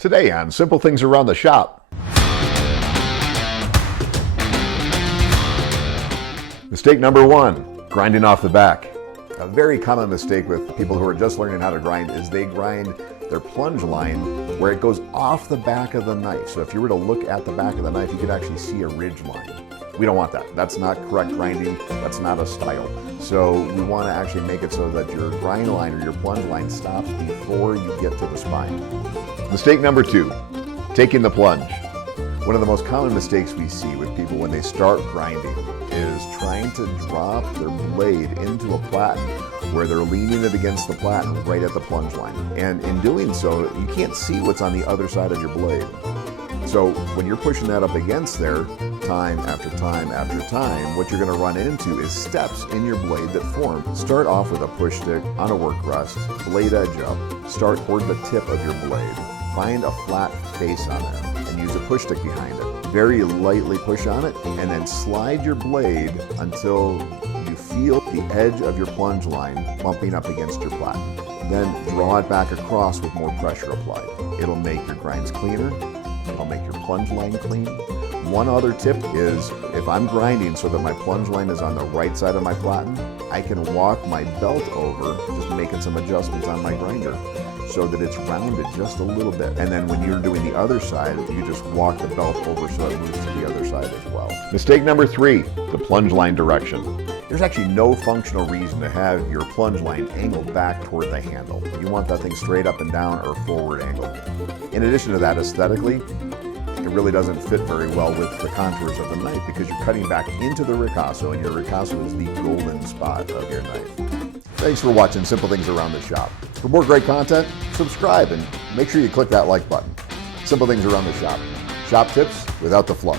Today on Simple Things Around the Shop. Mistake number 1, grinding off the back. A very common mistake with people who are just learning how to grind is they grind their plunge line where it goes off the back of the knife. So if you were to look at the back of the knife, you could actually see a ridge line. We don't want that. That's not correct grinding. That's not a style. So we want to actually make it so that your grind line or your plunge line stops before you get to the spine. Mistake number 2, taking the plunge. One of the most common mistakes we see with people when they start grinding is trying to drop their blade into a platen where they're leaning it against the platen right at the plunge line. And in doing so, you can't see what's on the other side of your blade. So when you're pushing that up against there, time after time after time, what you're going to run into is steps in your blade that form. Start off with a push stick on a work rest, blade edge up, start toward the tip of your blade. Find a flat face on it and use a push stick behind it. Very lightly push on it and then slide your blade until you feel the edge of your plunge line bumping up against your platen. Then draw it back across with more pressure applied. It'll make your grinds cleaner. It'll make your plunge line clean. One other tip is if I'm grinding so that my plunge line is on the right side of my platen, I can walk my belt over, just making some adjustments on my grinder so that it's rounded just a little bit. And then when you're doing the other side, you just walk the belt over so it moves to the other side as well. Mistake number 3, the plunge line direction. There's actually no functional reason to have your plunge line angled back toward the handle. You want that thing straight up and down or forward angled. In addition to that, aesthetically, it really doesn't fit very well with the contours of the knife because you're cutting back into the ricasso, and your ricasso is the golden spot of your knife. Thanks for watching Simple Things Around the Shop. For more great content, subscribe and make sure you click that like button. Simple Things Around the Shop. Shop tips without the fluff.